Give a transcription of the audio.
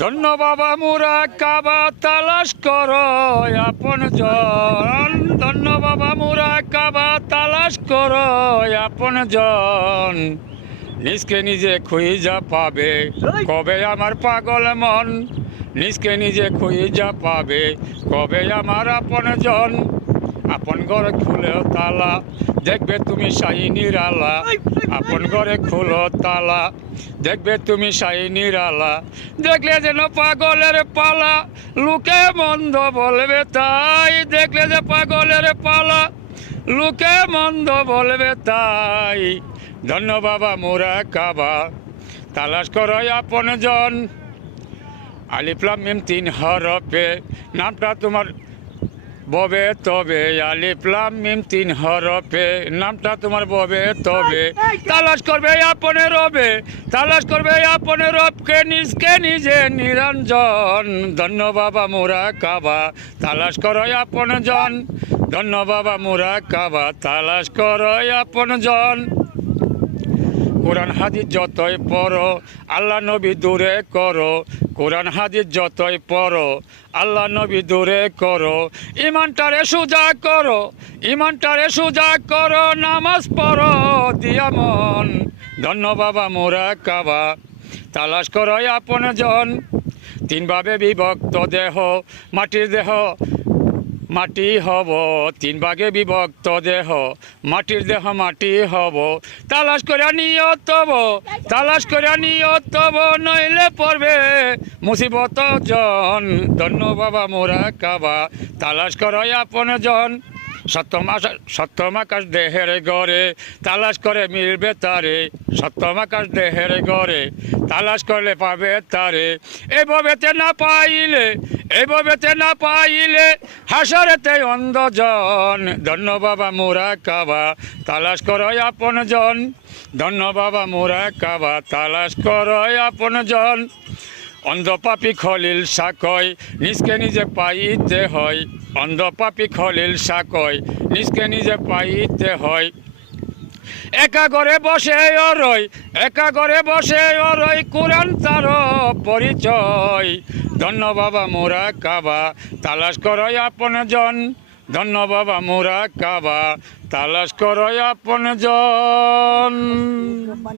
ধন্য বাবা মোরা কাবা তালাশ করো আপন জন, ধন্য বাবা মোরা কাবা তালাশ করো আপন জন। নিজকে নিজে খুঁজা পাবে কবে আমার পাগল মন, নিজকে নিজে খুঁজা পাবে কবে আমার আপন জন। আপন ঘরে খুলে তালা দেখবে তুমি শাহী নিরালা, আপন ঘরে খুলো তালা দেখবে তুমি শাহী নিরালা। দেখলে যেন পাগলের পালা লোকে মন্দ বলবে তাই, দেখলে যে পাগলের পালা লোকে মন্দ বলবে তাই। ধন্য বাবা মোরা কাবা তালাশ করো আপন জন। আলিফ লাম মিম তিন হরফে নামটা তোমার ববে তবে, আলিফ লাম মিম তিন হরফে নামটা তোমার ববে তবে। তালাশ করবে আপনে রবে, তালাশ করবে আপনে রবকে নিজকে নিজে নিরঞ্জন। ধন্য বাবা মোরা কাবা তালাশ করো আপন জন, ধন্য বাবা মোরা কাবা তালাশ করো আপন জন। কোরআন হাদিস যতই পড়ো আল্লাহ নবী দূরে করো, কোরআন হাদিস যতই পড়ো আল্লাহ নবী দূরে করো। ইমানটারে সোজা করো, ইমানটারে সোজা করো, নামাজ পড়ো দিয়া মন। ধন্য বাবা মোরা কাবা তালাশ করো আপন জন। তিনভাবে বিভক্ত দেহ মাটির দেহ মাটি হব, তিন ভাগে বিভক্ত দেহ মাটির দেহ মাটি হব। তালাশ করে নিয়ত হব, তালাশ করে নিয়ত হব, নইলে পড়বে মুসিবত জন। ধন্য বাবা মোরা কাবা তালাশ করো আপন জন। সপ্তম আকাশ দেহের গড়ে তালাশ করে মিলবে তারে, সপ্তম আকাশ দেহের গড়ে তালাশ করলে পাবে তারে। এভাবেতে না পাইলে, এভাবেতে না পাইলে হাসরেতে অন্ধজন। ধন্য বাবা মোরা কাবা তালাশ করো আপন জন, ধন্য বাবা মোরা কাবা তালাশ করো আপন জন। অন্ধ পাপি খলিল সাকয় নিজকে নিজে পাইতে হয়, অন্ধ পাপি খলিল সাকয় নিজকে নিজে পাইতে হয়। একা ঘরে বসে অরয়, একা ঘরে বসে অরয়, কোরআন তার পরিচয়। ধন্য বাবা মোরা কাবা তালাশ করো আপন জন, ধন্য বাবা মোরা কাবা তালাশ করো আপন জন।